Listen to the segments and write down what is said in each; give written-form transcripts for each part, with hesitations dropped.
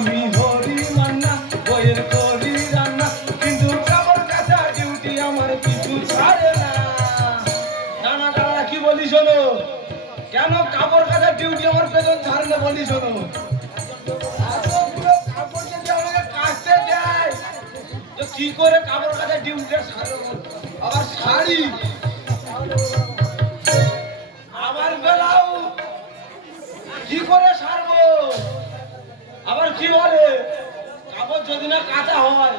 আমি হরি মান্না বইয়ের করি রান্না কিন্তু কাপড় কাচা ডিউটি আমার কিছু ছাড়ে না। না দাদা কি বলি শোনো, কেন কাপড় কাচা ডিউটি আমার পেছন ছাড়ে না বলি শোনো। কাপড় যদি আমাকে কাচতে দেয় তো কি করে কাপড় কাচা ডিউটি ছাড়বো? আবার শাড়ি আবার বেলাও কি করে সারবো? আবার কি বলে কাপড় যদি না কাঁচা হয়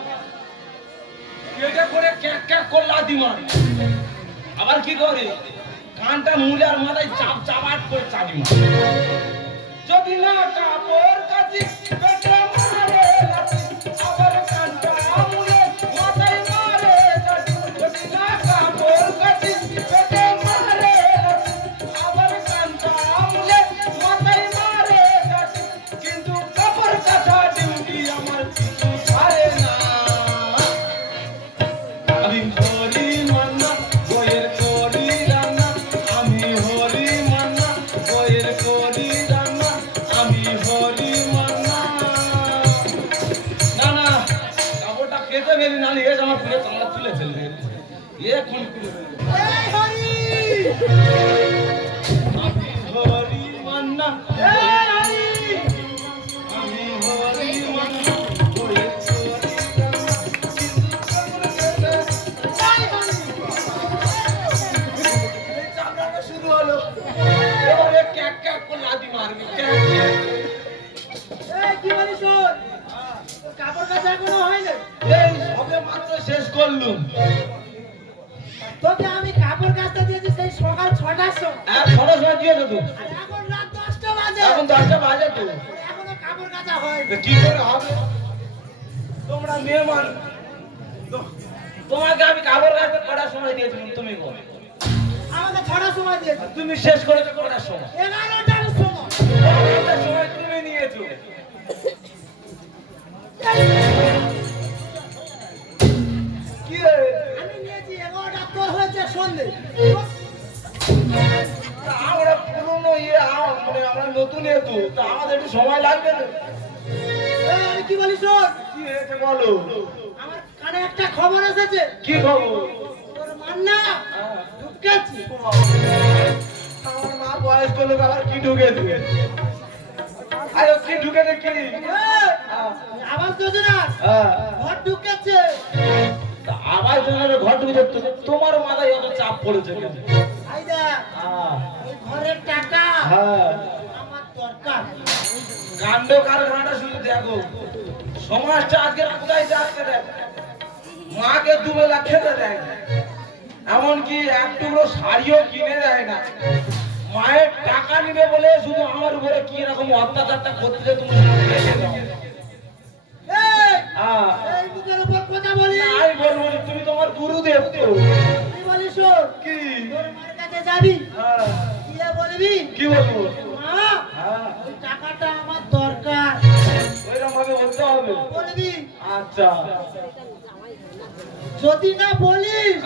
পেটে করে ক্যাক ক্যাক করে লাথি মারে। আবার কি করে কানটা মুলে আর মাথায় চাপ চাপাট করে চাবি মারে। যদি না কাপড় কাচি পেটে মারে লাথি, আবার কানটা মুলে মাথায় মারে চাবি। যদি না কাপড় কাচি পেটে মারে লাথি, আবার কানটা মুলে মাথায় মারে চাবি। কিন্তু কাপড় কাচা ডিউটি আমার কিছু ছাড়ে না। আমি হরি মান্না বইয়ের করি রান্না, আমি হরি মান্না বইয়ের করি রান্না, আমি হরি মান্না। না কাপড়টা কেটে ফেলি, নালি এসে আমার পুরে চামড়া তুলে ফেলবে। এখন আমি হরি মান্না আমি হরি মান্না বইয়ের করি রান্না। শুরু হলো এবারে ক্যাক ক্যাক করে লাথি মারবে। কি বলিস শোন, কাপড় কাচা এখনো হয়নি। এই সবে মাত্র শেষ করলুম। তোকে আমি কাপড় কাচতে দিয়েছি সেই সকাল 6টার সময়। ছটার সময় দিয়েছো তো, আর এখন রাত 10টা বাজে। এখন 10টা বাজে তো। এখনো কাপড় কাচা হয়নি। তো কি করে হবে? তোমরা মেহমান, তোমাকে আমি কাপড় কাচতে কটার সময় দিয়েছিলাম তুমি বলো? আমাকে 6টার সময় দিয়েছে। তুমি শেষ করেছো কটার সময়? 11টার সময়। 11টার সময় তুমি নিয়েছো। কি রে? আমি নিয়েছি 11টা, তোর হয়েছে সন্ধ্যে। তা আমরা পুরনো মানে আমরা নতুন এতো, তা আমাদের একটু সময় লাগবে না? আমি কি বলি শোন, কি হয়েছে বলো? আমার কানে একটা খবর এসেছে। কি খবর? তোর মান্না ঢুকেছি। আমার মা বয়স্ক লোক আবার কি ঢুকেছে? আরে কি ঢুকেছে কি? আবাস যোজনা ঘর ঢুকেছে। আবার ঘর ঢুকেছে, তোমার মাথায় অত চাপ পড়েছে কেন? এই দেখ, এই ঘরের টাকা আমার দরকার। কাণ্ড কারখানাটা শুধু দেখো, সমাজটা আজকে কোথায় যাচ্ছে দেখ। মাকে দুবেলা খেতে দেয় না, এমনকি এক টুকরো শাড়িও কিনে দেয় না। মায়ের টাকা নিবে বলে শুধু আমার উপরে কি রকম অত্যাচারটা করতে তুমি দেখে দাও। এই বুকের উপর কথা বলি। আমি বলবো না, তুমি তোমার গুরুদেব তো। তুই বলিস শোন, কি তোর মার কাছে যাবি, গিয়ে বলবি কি বলবো? মা ওই টাকাটা আমার দরকার। ওইরকম ভাবে বলতে হবে। বলবি। আচ্ছা। যদি না বলিস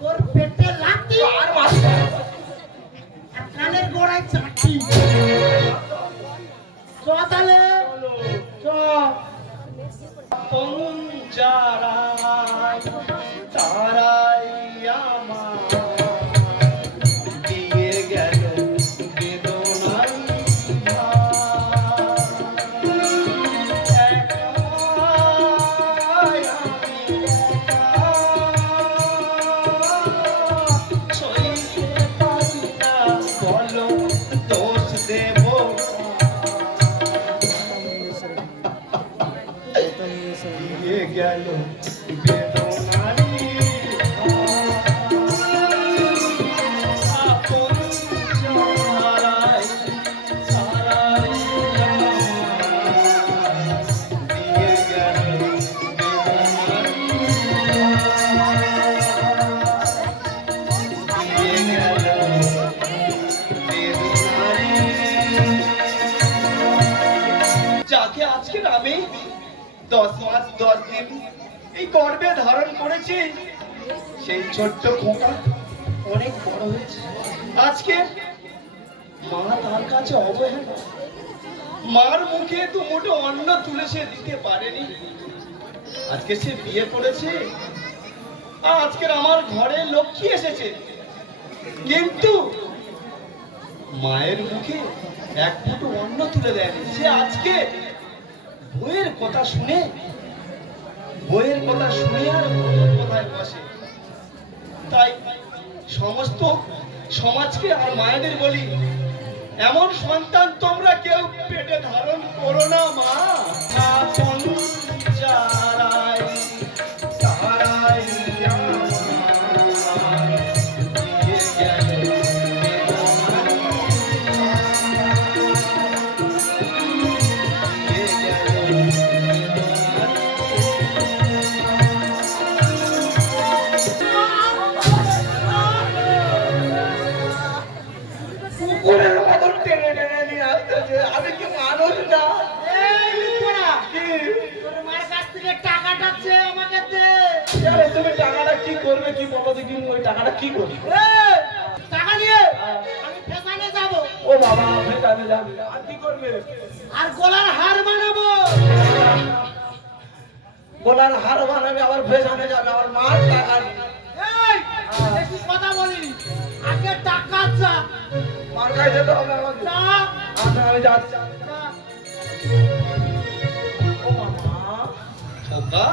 তোর পেটে লাথি আর মারবে। আর কানের গোড়ায় চাটি। চ তাহলে চ। পঞ্চারায় তারাই আমার দিয়ে গেল বেদনার বলো দোষ দেব দিয়ে গেল বেদনারি আপন চারাই চারাই দিয়ে গেল বেদনারি দিয়ে গেল বেদনারি। যাকে আজকে আমি 10 মাস 10 দিন এই গর্ভে ধারণ করেছি, সেই ছোট্ট খোকা অনেক বড় হয়েছে। আজকে মা তার কাছে অবহেলা, মার মুখে তো মোটে অন্ন তুলে সে দিতে পারেনি। আজকে সে বিয়ে করেছে, আজকের আমার ঘরে লক্ষ্মী এসেছে, কিন্তু মায়ের মুখে এক ফুটো অন্ন তুলে দেয়নি। সে আজকে বইয়ের কথা শুনে আর বইয়ের কথায় বসে। তাই সমস্ত সমাজকে আর মায়েদের বলি, এমন সন্তান তোমরা কেউ পেটে ধারণ করো না মা। আপন যারাই তারাই আমার দিয়ে গেলে কুকুরের মতন টেনে টেনে নিয়ে আসতেছে। আমি কি মানুষ না? তোর মার কাছ থেকে টাকাটা চেয়ে আমাকে দে। আরে তুমি টাকাটা কি করবে, কি বলো দেখি? ওই টাকাটা কি করবে? টাকা নিয়ে আমি ফ্যাশনে যাব। ও বাবা, ফেটানে যাবে আর কি করবে? আর গলার হার বানাবো। গলার হার বানাবে, আবার ফেটানে যাবে, আবার মার টাকা নেই। এই বেশি কথা বলিনি, আগে টাকা চা। মার কাছে যেতে হবে আমাকে। চা আচ্ছা, আমি যাচ্ছি। চা। ও মামা, খোকা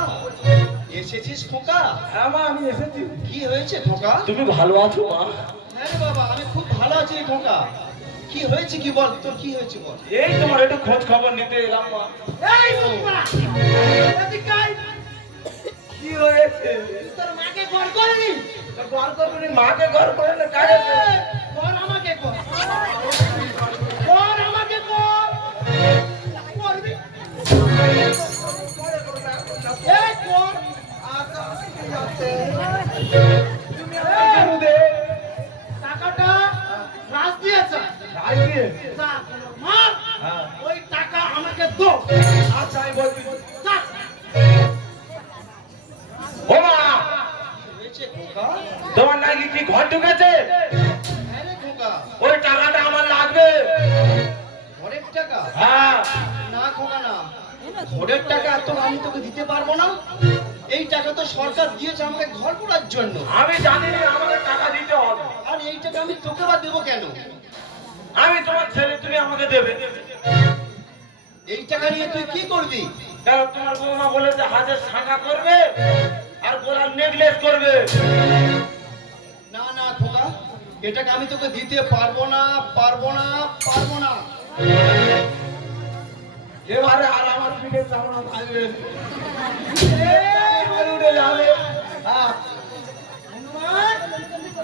এসেছিস? খোকা, হ্যাঁ মা আমি এসেছি। কি হয়েছে খোকা? তুমি ভালো আছো মা? হ্যাঁ রে বাবা, আমি খুব ভালো আছি রে খোকা। কি হয়েছে কি বল, তোর কি হয়েছে বল। এই তোমার একটু খোঁজ খবর নিতে এলাম মা। এই মুখা এদিকে আয়। কি হয়েছে? তোর মাকে ঘর করবি? ঘর করবি? মাকে ঘর করে না, কাকে? ঘর আমাকে কর। ঘর আমাকে কর। করবি? এই কর। টাকাটা রাজ দিয়েছে। যা, মা, ওই টাকা আমাকে দো। আচ্ছা আমি বলছি। যা। ও মা, তোমার নাকি কি ঘর ঢুকেছে? হ্যাঁ রে খোকা। ওই টাকাটা আমার লাগবে। ঘরের টাকা? হ্যাঁ। না খোকা না, ঘরের টাকা তো আমি তোকে দিতে পারবো না। এই টাকা তো সরকার দিয়েছে আমাকে ঘর করার জন্য। আমি জানি না আমাকে টাকা দিতে হবে। আর এই টাকা আমি তোকে বা দেবো কেন? আমি তোমার ছেলে, তুমি আমাকে দেবে। এই টাকা নিয়ে তুই কি করবি? কারণ তোমার বৌমা বলেছে হাতের শাঁখা করবে আর গলার নেকলেস করবে। না না খোকা, এটাকে আমি তোকে দিতে পারবো না, পারবো না, পারবো না। এবারে আর আমার পিঠে চামড়া থাকবে, উঠে যাবে। হ্যাঁ,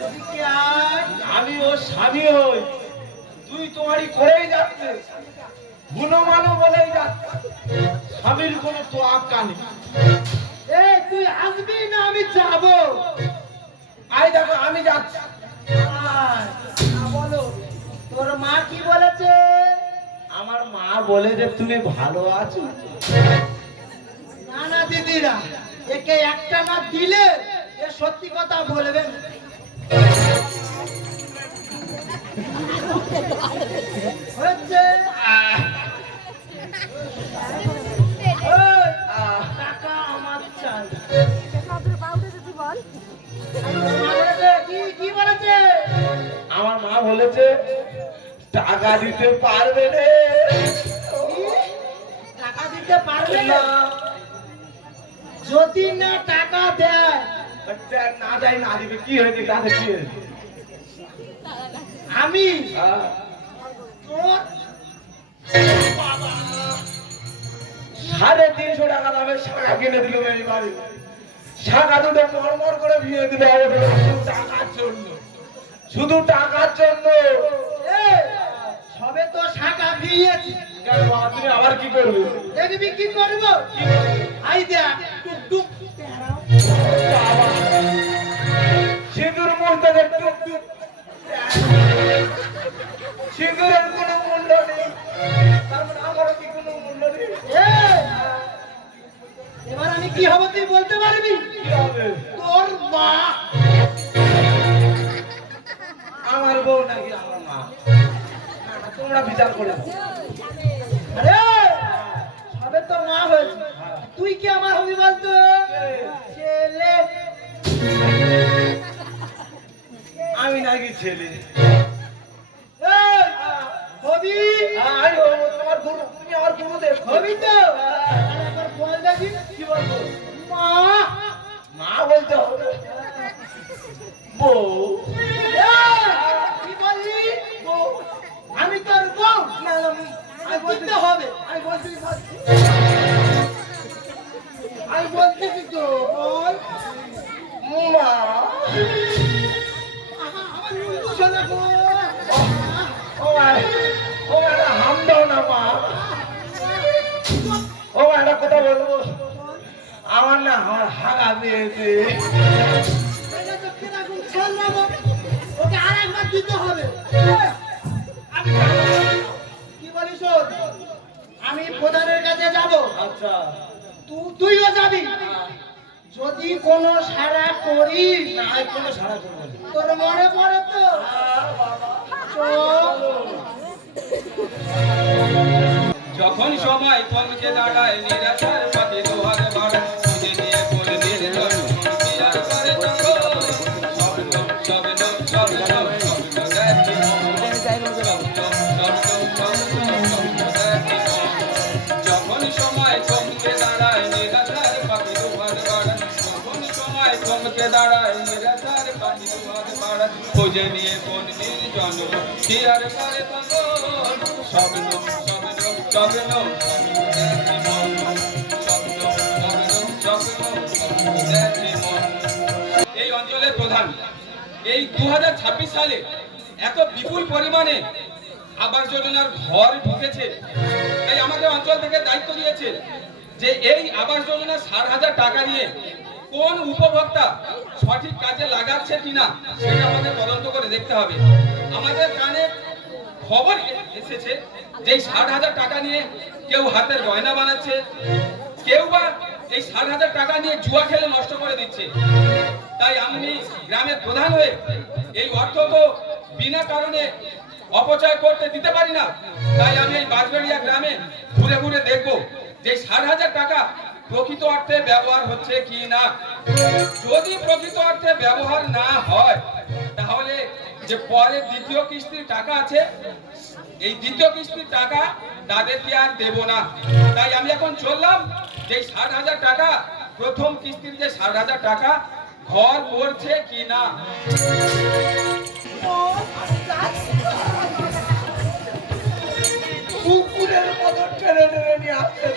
এদিকে আয়। আমি ওর স্বামী হই, তুই তোমারই করেই যাচ্ছে, গুণমানও বলেই যাচ্ছে। স্বামীর কোনো তো আক্কা নেই। এই তুই আসবি না আমি যাবো? আই দেখো আমি যাচ্ছি। আয়, না বলো, তোর মা কি বলেছে? আমার মা বলে যে তুমি ভালো আছো। না না দিদিরা, একে একটা না দিলে এ সত্যি কথা বলবে না। হচ্ছে ওই, টাকা আমার চাই। মা বলেছে, কি বলেছে? আমার মা বলেছে টাকা দিতে পারবে রে। টাকা দিতে পারবে না? যদি না টাকা দেয়, না যাই না দিবে, কি হয়েছে কাছে কি হয়েছে? আমি হ্যাঁ। তোর 350 টাকা দামের শাঁখা কিনে দিল এই বাড়ি। শাঁখা দুটো মরমর করে ভিড়ে দিল শুধু টাকার জন্য, শুধু টাকার জন্য। এই, সবে তো শাখা ভিড়িয়েছি, কেন বাবা, তুমি আবার কি করবে? দেখবি কি করবো? আই দেখ টুক টুক তেরাও। সিঁদুর মুড়তে টুক টুক, সিঁদুরের কোনো মূল্য নেই, তার মানে আমারও কি কোনো মূল্য নেই? এই, এবার আমি কি হবো তুই বলতে পারবি? কি হবে? তোর মা। আমার বউ নাকি আমার মা? তোমরা বিচার করে দাও। আরে সবে তো মা হয়েছে, তুই কি আমার হবি বলতো? ছেলে। আমি নাকি ছেলে? এই, হবি? আই হবো তোমার গুরু, তুমি আমার গুরুদেব। হবি তো? আরে একবার বল দেখি। কি বলবো? মা। মা বলতে হবে। বউ। এই, কি বললি? বউ। আমি তোর বউ? না, না, আমি বলতে হবে। আমি বলতেছি তো, বল। মা। আমার নুনটু শোনা গো। ও মা, ও মা, একটা হাম দাও না মা। ও মা, একটা কথা বলবো। আমার না আমার হাগা পেয়েছে। এটা তো কিরকম ছেলে গো। ওকে আরেকবার দিতে হবে। কি বলিস শোন, আমি প্রধানের কাছে যাব, আচ্ছা। তুইও যাবি। যদি কোনো সাড়া করিস, না, আর কোনো সাড়া করবো না। তোর মনে পড়ে তো? চল। যখন সময় থমকে দাঁড়ায় নিরাশার পাখি দোহার বাড়ায় খুঁজে নিয়ে বলে নির্জন বিয়ার করে তখন স্বপ্ন স্বপ্ন স্বপ্ন স্বপ্ন দেখি যখন সময় থমকে দাঁড়ায় নিরাশার পাখি দোহার বাড়ায় যখন সময় থমকে দাঁড়ায় নিরাশার পাখি দোহার বাড়ায় খুঁজে নিয়ে কোন নির্জন বিয়ার করে তখন স্বপ্ন স্বপ্ন স্বপ্ন এই অঞ্চলের প্রধান এই 2026 সালে এত বিপুল পরিমাণে আবাস যোজনার ঘর ঢুকেছে, তাই আমাকে অঞ্চল থেকে দায়িত্ব দিয়েছে যে এই আবাস যোজনা 60,000 টাকা নিয়ে কোন উপভোক্তা সঠিক কাজে লাগাচ্ছে কিনা সেটা আমাদের তদন্ত করে দেখতে হবে। আমাদের কানে খবর এসেছে যে 60,000 টাকা নিয়ে কেউ হাতের গয়না বানাচ্ছে, কেউ বা এই 60,000 টাকা নিয়ে জুয়া খেলে নষ্ট করে দিচ্ছে। তাই আমি গ্রামের প্রধান হয়ে এই অর্থ তো বিনা কারণে অপচয় করতে দিতে পারি না। তাই আমি এই বাজবেড়িয়া গ্রামে ঘুরে ঘুরে দেখব যে 60,000 টাকা প্রকৃত অর্থে ব্যবহার হচ্ছে কি না। যদি প্রকৃত অর্থে ব্যবহার না হয় তাহলে যে পরে দ্বিতীয় কিস্তির টাকা আছে এই দ্বিতীয় কিস্তির টাকা তাদেরকে আর দেব না। তাই আমি এখন চললাম যে 60,000 টাকা প্রথম কিস্তির যে 60,000 টাকা ঘর করছে কি না। কুকুরের মতো টেনে টেনে নিয়ে আসতে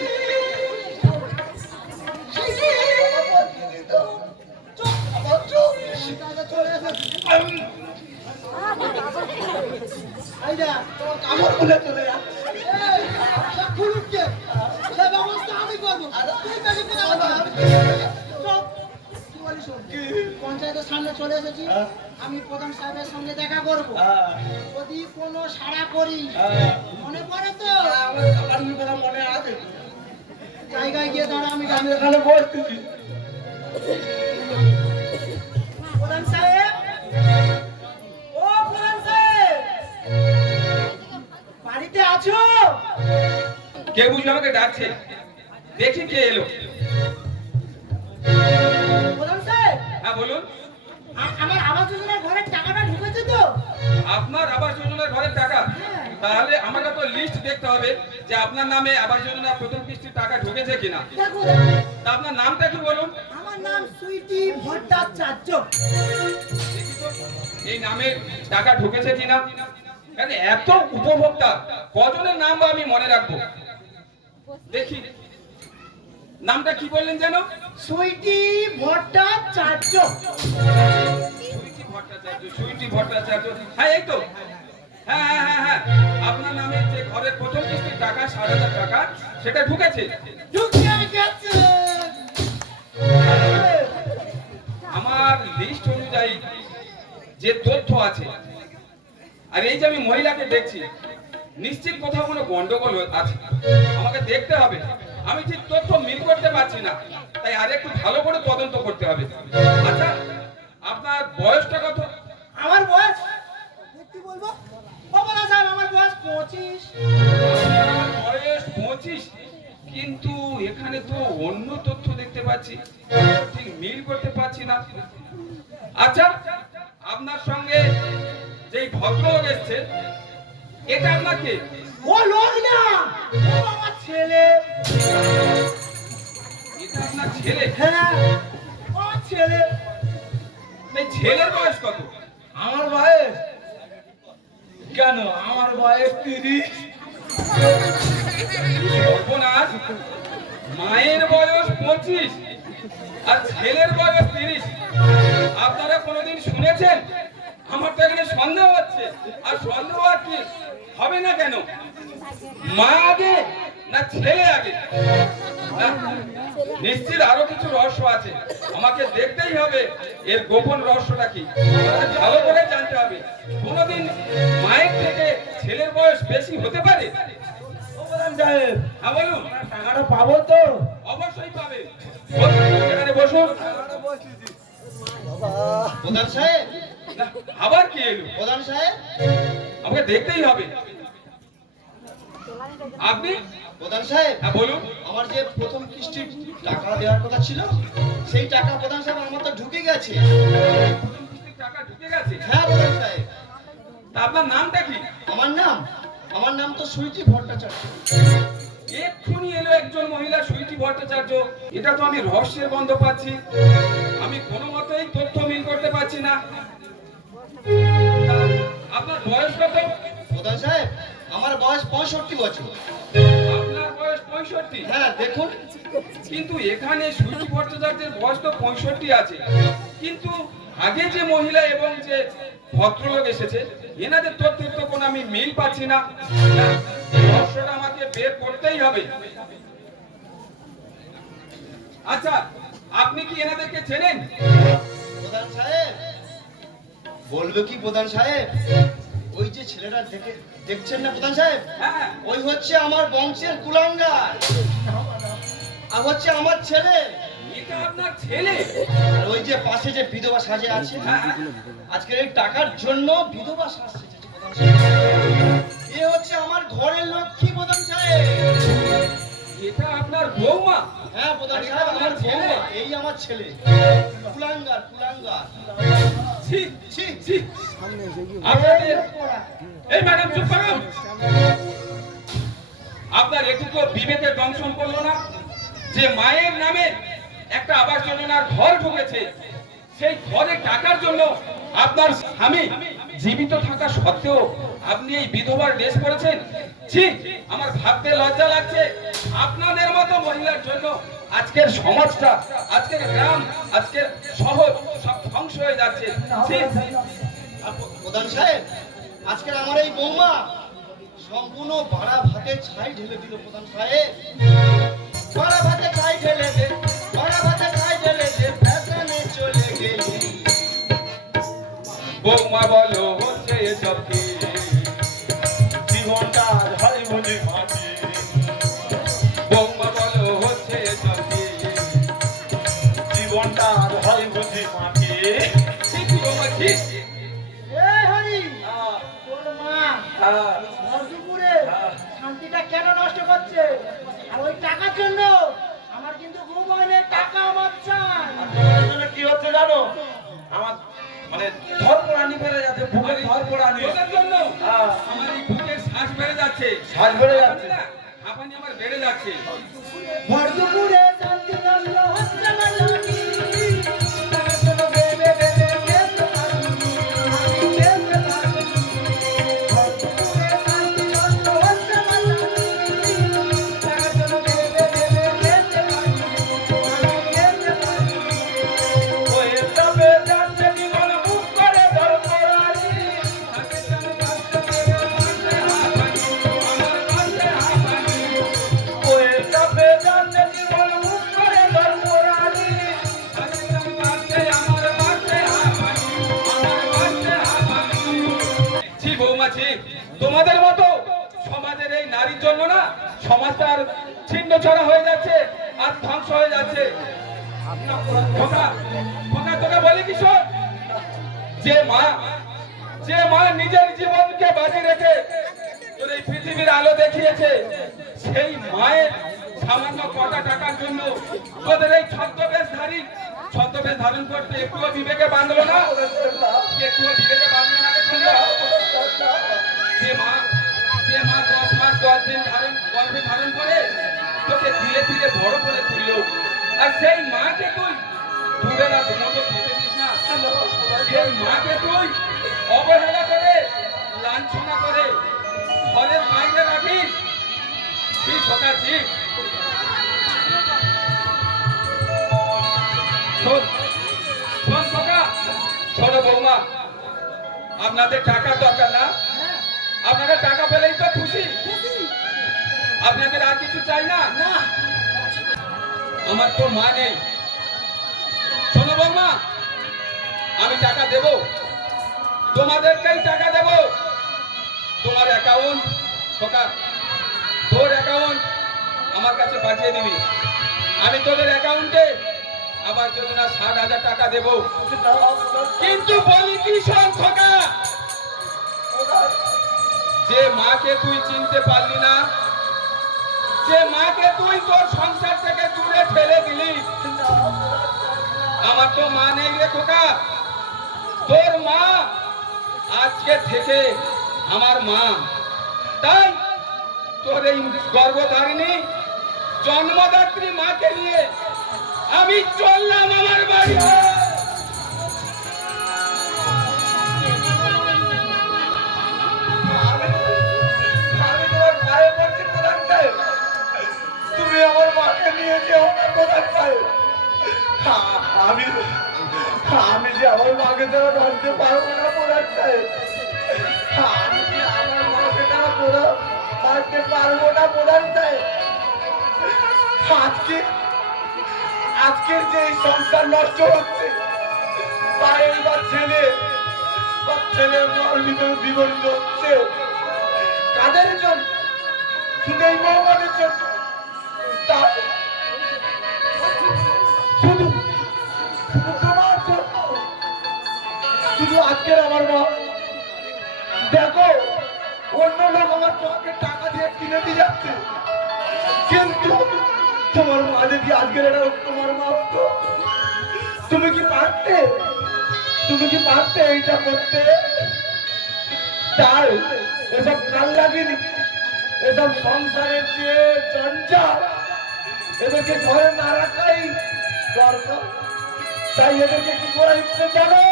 এই যা, আমার বলে চলে যাচ্ছে। এই, সব খুলুচ্ছে। সে ব্যবস্থা আমি করবো। তুই বেশি কথা বলবি না। চুপ। কি বলিস শোন, পঞ্চায়েতের সামনে চলে এসেছি, আমি প্রধান সাহেবের সঙ্গে দেখা করবো। যদি কোনো সাড়া করি, মনে পড়ে তো? আমার কামারির কথা মনে আছে। জায়গায় গিয়ে দাঁড়া, আমি আমি এখানে বসতেছি। প্রধান সাহেব, ও প্রধান সাহেব, বাড়িতে আছো? কে বুঝলো আমাকে ডাকছে, দেখি কে এলো। প্রধান সাহেব, হ্যাঁ বলুন। আমার আবাস যোজনার ঘরের টাকাটা ঢুকেছে তো? আপনার আবাস যোজনার ঘরের টাকা? তাহলে আমাকে তো লিস্ট দেখতে হবে যে আপনার নামে আবাস যোজনার প্রথম কিস্তির টাকা ঢুকেছে কিনা। দেখো, তা আপনার নামটা কি বলুন? আমার নাম সুইটি ভট্টাচার্য। দেখি তো এই নামে টাকা ঢুকেছে কিনা। আরে এত উপভোক্তা কজনের নাম বা আমি মনে রাখবো। দেখি নামটা কি বললেন যেন? সুইটি ভট্টাচার্য। সুইটি ভট্টাচার্য, সুইটি ভট্টাচার্য। হ্যাঁ এই তো, হ্যাঁ হ্যাঁ হ্যাঁ হ্যাঁ, আপনার নামে যে ঘরের প্রথম কিস্তির টাকা 60,000 টাকা সেটা ঢুকেছে। ঢুকে গেছে। আমার লিস্ট অনুযায়ী যে তথ্য আছে, আর এই যে আমি মহিলাকে দেখছি, নিশ্চিত কোথাও কোনো গন্ডগোল আছে, আমাকে দেখতে হবে। আমি ঠিক তথ্য মিল করতে পারছি না, তাই আর একটু ভালো করে তদন্ত করতে হবে। আচ্ছা, আপনার বয়সটা কত? আমার বয়স কি বলবো? ও বলা সাহেব, আমার বয়স 25। আপনার বয়স কিন্তু এখানে তো অন্য তথ্য দেখতে পাচ্ছি, ঠিক মিল করতে পারছি না। আচ্ছা, আপনার সঙ্গে যেই ভদ্রলোক এসছে, এটা আপনাকে? ও লোক না, ও আমার ছেলে। এটা আপনার ছেলে? হ্যাঁ, ও ছেলে। এই ছেলের বয়স কত? আমার বয়স কেন? আমার বয়স 30। সর্বনাশ, মায়ের বয়স 25 আর ছেলের বয়স 30। আপনারা কোনোদিন শুনেছেন? আমার তো এখানে সন্দেহ হচ্ছে। আর সন্দেহ আর কি হবে না কেন? মা আগে না ছেলে আগে? না, নিশ্চিত আরো কিছু রহস্য আছে, আমাকে দেখতেই হবে এর গোপন রহস্যটা কি, ভালো করে জানতে হবে। কোনোদিন মায়ের থেকে ছেলের বয়স বেশি হতে পারে? ও প্রধান সাহেব, হ্যাঁ বলুন। টাকাটা পাবো তো? অবশ্যই পাবে। বসুন, এখানে বসুন। প্রধান সাহেব, না, আবার কি এলো? প্রধান সাহেব, আমাকে দেখতেই হবে। আপনি? প্রধান সাহেব, হ্যাঁ বলুন। আমার যে প্রথম কিস্তির টাকা দেওয়ার কথা ছিল, সেই টাকা প্রধান সাহেব আমার তো ঢুকে গেছে। টাকা ঢুকে গেছে? হ্যাঁ প্রধান সাহেব। তা আপনার নামটা কি? আমার নাম তো সুইটি ভট্টাচার্য। এক্ষুনি এলো একজন মহিলা, সুইটি ভট্টাচার্য। এটা তো আমি রহস্যের গন্ধ পাচ্ছি, আমি কোনো মতেই তথ্য মিল করতে পারছি না। তা আপনার বয়স কত? প্রধান সাহেব, আমার বয়স 65 বছর। আপনার বয়স 65? হ্যাঁ দেখুন। কিন্তু এখানে সুইটি ভট্টাচার্যের বয়স তো 65 আছে, কিন্তু আগে যে মহিলা এবং যে ভদ্রলোক এসেছে, এনাদের তথ্যের তো কোনো আমি মিল পাচ্ছি না। না, রহস্যটা আমাকে বের করতেই হবে। আচ্ছা, আপনি কি এনাদেরকে চেনেন? প্রধান সাহেব, বলবো কি প্রধান সাহেব, ওই যে ছেলেটা দেখছেন না প্রধান সাহেব, হ্যাঁ, ওই হচ্ছে আমার বংশের কুলাঙ্গার, আর হচ্ছে আমার ছেলে। এটা আপনার ছেলে? আর ওই যে পাশে যে বিধবা সাজে আছে, হ্যাঁ, আজকের এই টাকার জন্য বিধবা সাজ সেজেছে প্রধান সাহেব। এ হচ্ছে আমার ঘরের লক্ষ্মী প্রধান সাহেব। এটা আপনার বৌমা? হ্যাঁ প্রধান সাহেব, আমার বৌমা, এই আমার ছেলে। কুলাঙ্গার। ছি, ছি, ছি। আপনাদের এই ম্যাডাম চুপ করুন। আপনার একটু বিবেকের দংশন করলো না যে মায়ের নামে একটা আবাস যোজনার ঘর ঢুকেছে, সেই ঘরে টাকার জন্য আপনার স্বামী জীবিত থাকা সত্ত্বেও আপনি এই বিধবার বেশ করেছেন? ছি, আমার ভাবতে লজ্জা লাগছে। আপনাদের মতো মহিলার জন্য আজকের সমাজটা, আজকের গ্রাম, আজকের শহর সব ধ্বংস হয়ে যাচ্ছে। ছি। আর প্রধান সাহেব, আজকের আমার এই বৌমা সম্পূর্ণ বাড়া ভাতে ছাই ঢেলে দিল প্রধান সাহেব। বাড়া ভাতে ছাই ঢেলে দে, ফ্যাশনে চলে গেলি। বৌমা বলো হচ্ছে এসব কি? জীবনটা হয় বুঝি মাটি। বৌমা বলো হচ্ছে এসব কি? জীবনটা হয় বুঝি মাটি। ছি, ছি, বৌমা, ছি। এই হরি, তোর মা ভর দুপুরে শান্তিটা কেন নষ্ট করছে? আর ওই টাকার জন্য আমার কিন্তু ঘুম হয় না, টাকা আমার চাই। আসলে কি হচ্ছে জানো? আমার মানে ধরপড়ানি বেড়ে যাচ্ছে, বুকে ধরপড়ানি। ওদের জন্য হ্যাঁ। আমার এই বুকের শ্বাস বেড়ে যাচ্ছে। শ্বাস বেড়ে যাচ্ছে। হাঁপানি আমার বেড়ে যাচ্ছে। ভর দুপুরে শান্তি নষ্ট হচ্ছে আমার রানী। টাকার জন্য ভেবে ভেবে খেতে পারিনি, আমি খেতে পারিনি। ভর দুপুরে শান্তি নষ্ট হচ্ছে আমার রানী। টাকার জন্য ভেবে ভেবে খেতে পারিনি, আমি খেতে পারিনি। ওই তবে যাচ্ছে জীবন মুখ করে ধরপড়ানি। হাতের সামনে কষ্ট করে মারতে হাঁপানি, আমার মারতে হাঁপানি। ওই তবে যাচ্ছে জীবন মুখ করে ধরপড়ানি। হাতের সামনে মারতে, আমার মারতে হাঁপানি, আমার মারতে হাঁপানি। ছি বৌমা, ছি। তোমাদের মতো সমাজের এই নারীর জন্য না সমাজটা আর ছিন্ন ছড়া হয়ে যাচ্ছে, আর ধ্বংস হয়ে যাচ্ছে। খোকা, খোকা, তোকে বলি কি শোন, যে মা নিজের জীবনকে বাজি রেখে তোর এই পৃথিবীর আলো দেখিয়েছে, সেই মায়ের সামান্য কটা টাকার জন্য তোদের এই ছদ্মবেশ ধারণ করতে একটুও বিবেকে বাঁধলো না? একটুও বিবেকে বাঁধলো না রে খোকা? যে মা 10 মাস 10 দিন গর্ভে ধারণ করে তোকে ধীরে ধীরে বড় করে তুললো, আর সেই মাকে তুই দুবেলা দুমতো খেতে দিস না? সেই মাকে তুই অবহেলা করে লাঞ্ছনা করে ঘরের বাইরে রাখিস? ঠিক খোকা, ঠিক। শোন খোকা, ছোট বৌমা, আপনাদের টাকার দরকার না? আপনারা টাকা পেলেই তো খুশি? আপনাদের আর কিছু চাই না? আমার তো মা নেই। শোনো বৌমা, আমি টাকা দেব, তোমাদেরকেই টাকা দেব। তোমার অ্যাকাউন্ট খোকা, তোর অ্যাকাউন্ট আমার কাছে পাঠিয়ে দিবি। আমি তোদের অ্যাকাউন্টে আবার যোজনা 60,000 টাকা দেব। কিন্তু বলি কি শোন খোকা, যে মাকে তুই চিনতে পারলি না, যে মাকে তুই তোর সংসার থেকে দূরে ঠেলে দিলি, আমার তো মা নেই রে খোকা। তোর মা আজকে থেকে আমার মা। তাই তোর এই গর্ভধারিণী জন্মদাত্রী মাকে নিয়ে আমি চললাম আমার বাড়ি। আমি তোমার পায়ে পড়ছি প্রধান সাহেব, তুমি আমার মাকে নিয়ে যেও না প্রধান সাহেব। আমি যে আমার মাকে ছাড়া বাঁচতে পারবো না প্রধান সাহেব। আমি যে আমার মাকে ছাড়া বাঁচতে পারবো না প্রধান সাহেব। আজকের যে এই সংসার নষ্ট হচ্ছে, পায়ের বা ছেলের মার ভিতরে বিবর্তিত হচ্ছে, কাদের জন্য? শুধু এই মহামারীর জন্য। শুধু তোমার জন্য। শুধু আজকের আমার মা, দেখো অন্য লোক আমার মাকে টাকা দিয়ে কিনে দিয়ে যাচ্ছে, কিন্তু তোমার মা যদি আজকের এটা তোমার মা হতো, তুমি কি পারতে এইটা করতে? তাই এসব কাল লাগিনি, এসব সংসারের যে জঞ্জাল, এদেরকে ঘরে না রাখাই দরকার। তাই এদেরকে কি করে ইচ্ছে জানো?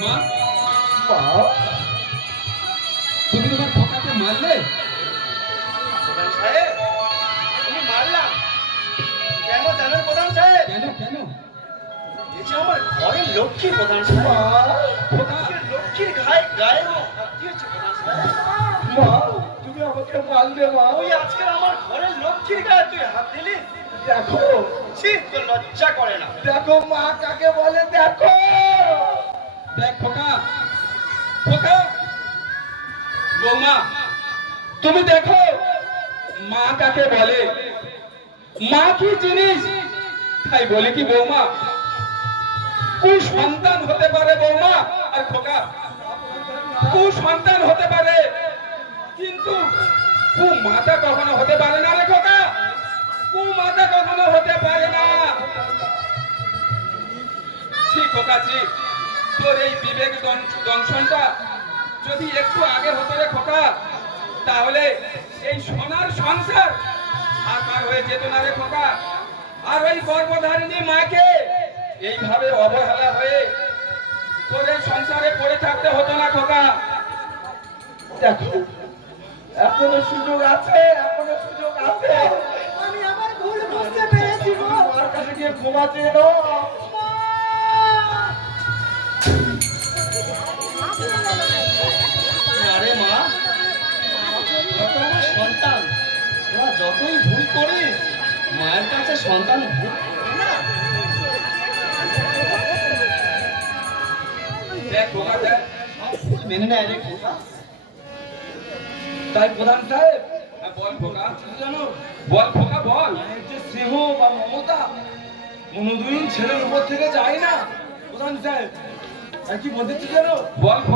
মা, তুমি তোমার খোকাকে মারলে? প্রধান সাহেব, আমি মারলাম কেন জানেন প্রধান সাহেব? কেন কেন? এই যে আমার ঘরের লক্ষ্মী প্রধান সাহেব, আজকে লক্ষ্মীর গায়ে হাত দিয়েছে প্রধান সাহেব। মা, তুমি আমাকে মারলে মা। ওই আজকে আমার ঘরের লক্ষ্মীর গায়ে তুই হাত দিলি? দেখো, ছি, তোর লজ্জা করে না? দেখো মা কাকে বলে, দেখো। দেখ খোকা, বৌমা, তুমি দেখো মা কাকে বলে, মা কি জিনিস। তাই বলে কি বৌমা কুসন্তান হতে পারে? বৌমা আর খোকা, কুসন্তান হতে পারে, কিন্তু কুমাতা কখনো হতে পারে না রে খোকা। কুমাতা কখনো হতে পারে না। ঠিক খোকা, ঠিক। তোর এই বিবেক দংশনটা যদি একটু আগে হতো রে খোকা, তাহলে এই সোনার সংসার সাকার হয়ে যেত না রে খোকা। আর ওই গর্ভধারিণী মাকে এইভাবে অবহেলা হয়ে তোর এই সংসারে পড়ে থাকতে হতো না খোকা। দেখো, এখনো সুযোগ আছে, এখনো সুযোগ আছে। আমি আমার ভুল বুঝতে পেরেছি গো। মার কাছে গিয়ে ক্ষমা চেয়ে নাও। আরে মা, তোরা তো আমার সন্তান, তোরা যতই ভুল করিস মায়ের কাছে সন্তান ভুল করে না। দেখ খোকা, দেখ। সব ভুল মেনে নেয় রে খোকা। তাই প্রধান সাহেব, হ্যাঁ, বল খোকা। কি জানো, বল খোকা, বল। মায়ের যে স্নেহ বা মমতা কোনোদিন ছেলের উপর থেকে যায় না প্রধান সাহেব। আর কি বলতে জানো, বল খোকা।